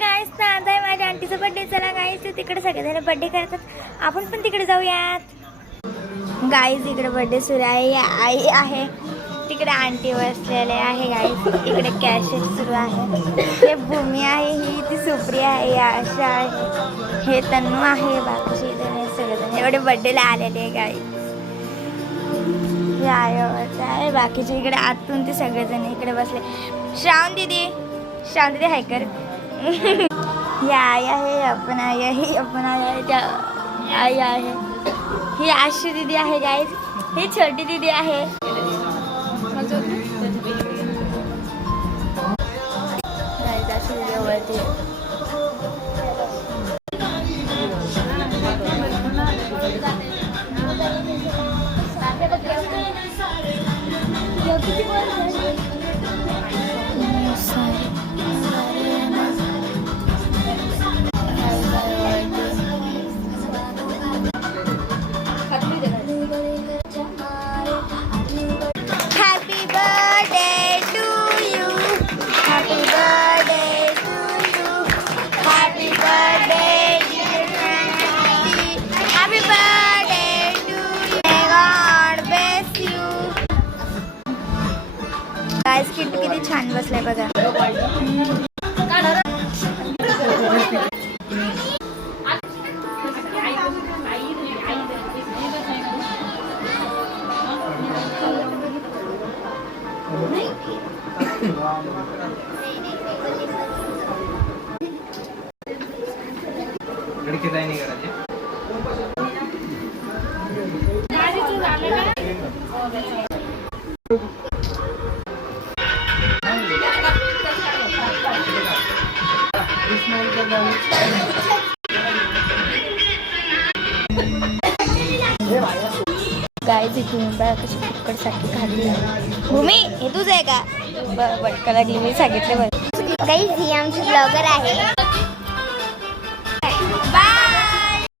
गाईस ना आता आहे माझ्या आंटीचा बर्थडे. चला गाईस तिकडे सगळेजण बर्थडे करतात, आपण पण तिकडे जाऊयात. गाईस इकडे बर्थडे सुरू आहे. आई आहे तिकडे, आंटी बसलेले आहे. गाईस इकडे कॅशेट सुरू आहे. हे भूमी आहे, ही ती सुप्रिया आहे, आशा आहे, हे तन्नू आहे, बाकीचे जण सगळेजण एवढे बर्थडेला आलेले आहे. गाईस हे आहे, बाकीचे इकडे आतून ते सगळेजण इकडे बसले. श्रावण दीदी हाय कर. ही आई आहे, आपण आई आहे, आपण आई आहे, त्या आई आहे. ही आशू दीदी आहे. गाईस ही छोटी दीदी आहे. गाईस किट्टू किती छान बसलाय बघा. गाईस इथून बघा कशी फुकटसाठी खाल्ली. भूमी हे तुझं आहे का? बरं बटका लागली, मी सांगितलं. बरं गाईस ही आमची ब्लॉगर आहे.